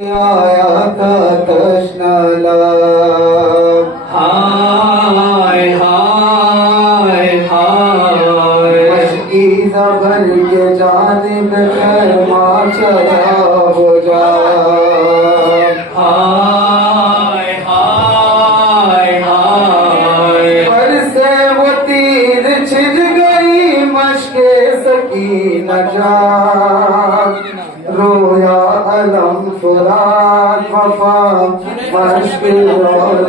आया था तश्नाला हाय हाय हाय मशकी ज़बर के जानिब खैमा चला हो जा हाय हाय हाय पर से वो तीर छिज गई मशके सकीना जा रोया अलम फुरात वफा मश्किल और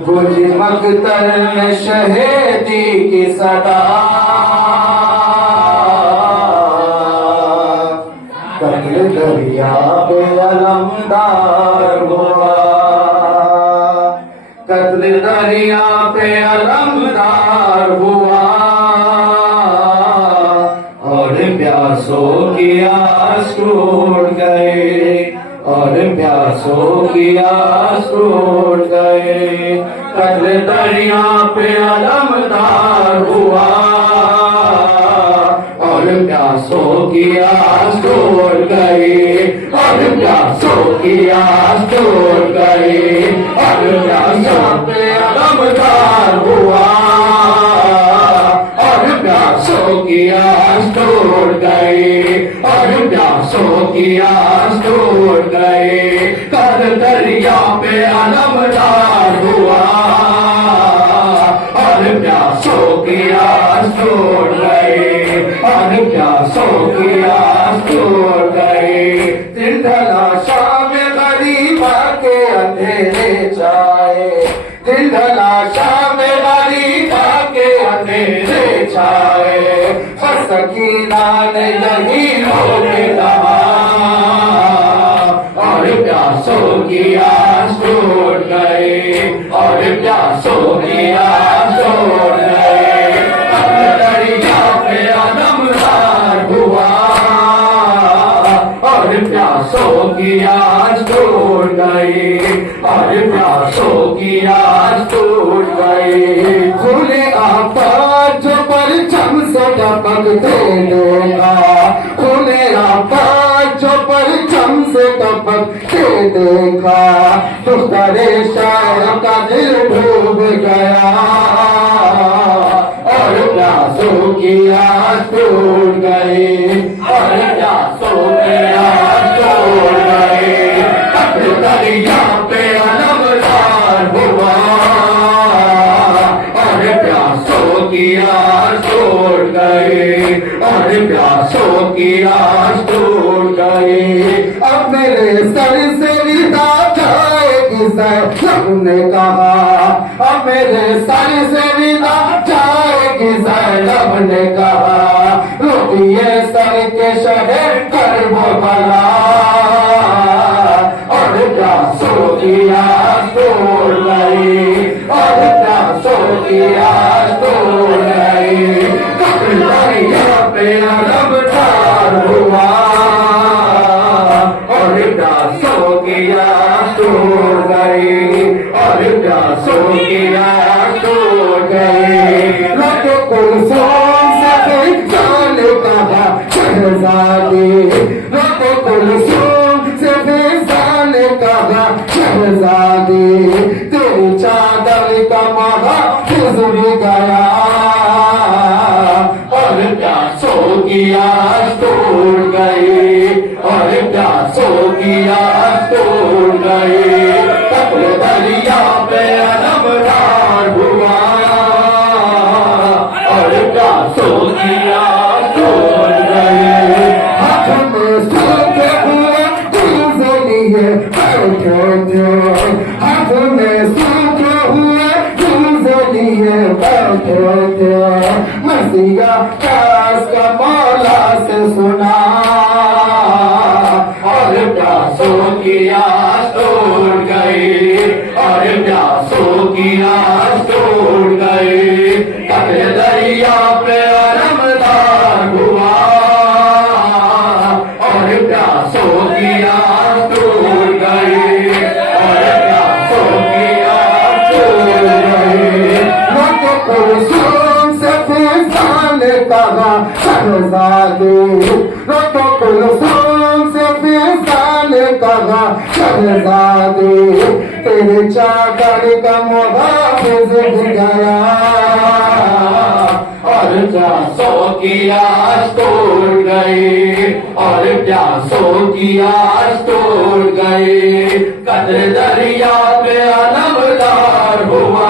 बुझी मकतर में शहीदी की सदा कत्ल दरिया पे अलमदार हुआ कत्ल दरिया पे अलमदार हुआ और प्यासों की आस टूट गए और प्यासों की आस टूट गए कत्ल दरिया पे अलमदार हुआ और प्यासों की आस टूट गई और प्यासों की आस टूट गई और प्यासों पे अलमदार हुआ और प्यासों की आस टूट गई और प्यासों की आस टूट गई कर दरिया पे अलमदार हुआ और प्यासों की आस टूट गई और प्यासों की आस टूट गई दिन ढला शाम गरीबा के अंधेरे छाए दिन ढला शाम गरीबा के अंधेरे छाए सकीना ने यही रोके रहा और प्यासों की आस टूट गई और प्यासों की आस टूट गई दरिया पे अलमदार हुआ और प्यासों की आस टूट गई और प्यासों की आस टूट गई खुले आकाश जो परचम से टपकते देखा खुले आकाश जो परचम से टपकते देखा दुखरे शायर का दिल डूब गया और प्यासों की आस टूट गई और प्यासों की आस टूट गई दरिया पे अलमदार हुआ और प्यासों की आस टूट गई और प्यासों की आस टूट गई अब मेरे सर से विदा जाएगी ज़ैनब ने कहा अब मेरे सर से विदा जाएगी ज़ैनब ने कहा रोटिए सर के शहर कर वो भला और प्यासों की आस टूट गई और प्यासों की आस टूट गई दरिया पे अलमदार हुआ और प्यासों की आस टूट गई और प्यासों की आस टूट गई लगे कुलसोम से जान कहा शहजादी लगे कुलसोम से जान कहा शहजादी तेरी चादर का महा गुजर गया और प्यासों की आस टूट गई और प्यासों की आस टूट गई कत्ल दरिया पे अलमदार हुआ और प्यासों की आस टूट गई हाथ में सूखे हुए दूसरे लिए बैठे थे हाथ में सूखे हुए दूसरे लिए बैठे थे मसीहा प्यास का मौला से सुना और प्यासों की आस टूट गई और प्यासों की आस टूट गई कत्ल दरिया पे अलमदार हुआ और प्यासों की आस टूट गई और प्यासों की आस टूट गई लोगों को सुन से फिर कहा शहजादी लोगों को फिजान कहा शहजादे तेरे चाकर का मुहाफिज भी गया और प्यासों की आस टूट गई और प्यासों की आस टूट गई कद्र दरिया पे अलमदार हुआ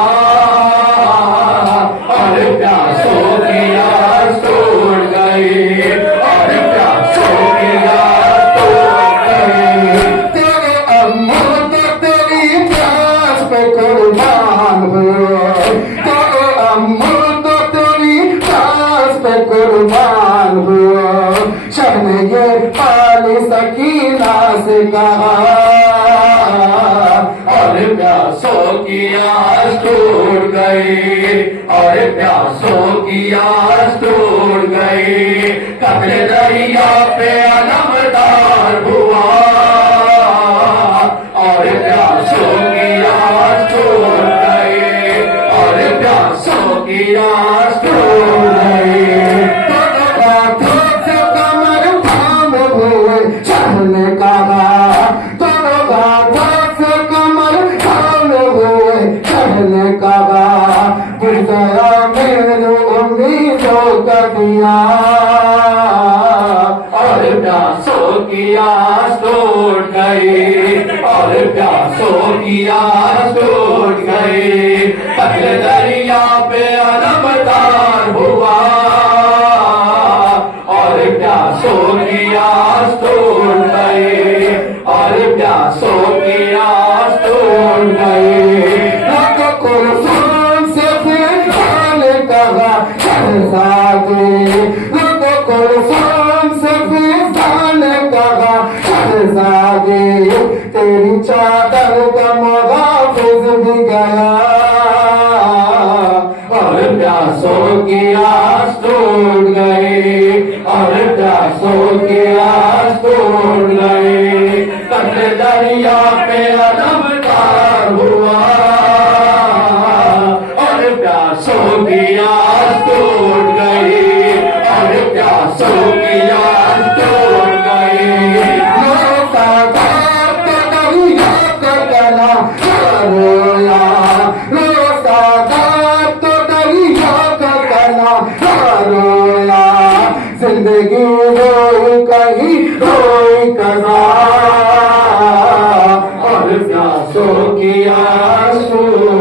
और प्यासों की आस टूट गई और प्यासों की आस टूट गई तेरे अमृत तेरी प्यास पे कुर्बान हुए तेरे अमृत तेरी प्यास पे कुर्बान हुए शब ने ये पाली सकीना से कहा और प्यासों की आस टूट गई और प्यासों की आस टूट गई कब्र दरिया पे अलमदार हुआ और प्यासों की आस टूट गई और प्यासों की आस टूट गई कमर थाम हुए शाह ने कहा दोनों हाथों से कमर थाम हुए शाह ने कहा गिर गया मेरे उम्मीदों का दिया और प्यासों की आस टूट गई और प्यासों की आस टूट गई कब्र दरिया पे अलमदार हुआ और प्यासों की आस टूट गई और प्यासों की आस टूट गई कुलसुम से फिजान कहा शहजादे कुलसुम से फिजान कहा शहजादे तेरी चादर का मुहाफिज भी गया और प्यासों की आस टूट गई और प्यासों की आस टूट गई कब्र दरिया पे अलमदार हुआ और प्यासों की आस टूट गई और प्यासों की आस टूट गई जिंदगी रोई कहीं रोई कहा और प्यासों की आस टूट